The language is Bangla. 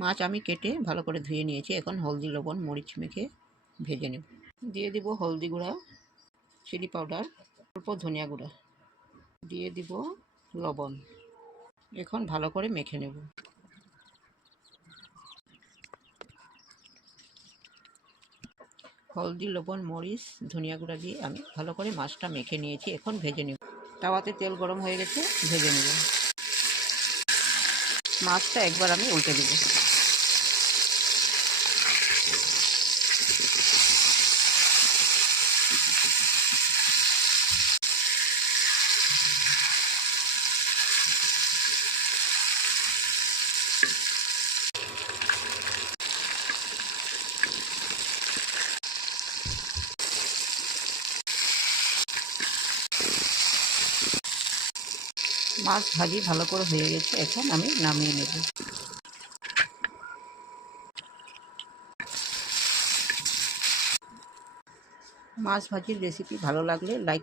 মাছ আমি কেটে ভালো করে ধুয়ে নিয়েছি। এখন হলদি লবণ মরিচ মেখে ভেজে নেব। দিয়ে দিব হলদি গুঁড়া, চিলি পাউডার, অল্প ধনিয়া গুঁড়া, দিয়ে দিব লবণ। এখন ভালো করে মেখে নেব। হলদি লবণ মরিচ ধনিয়া গুঁড়া দিয়ে আমি ভালো করে মাছটা মেখে নিয়েছি। এখন ভেজে নেব। তাওয়াতে তেল গরম হয়ে গেছে, ভেজে নেব। মাছটা একবার আমি উল্টে দেব। মাছ ভাজি ভালো করে হয়ে গেছে, এখন আমি নামিয়ে নেব। মাছ ভাজির রেসিপি ভালো লাগলে লাইক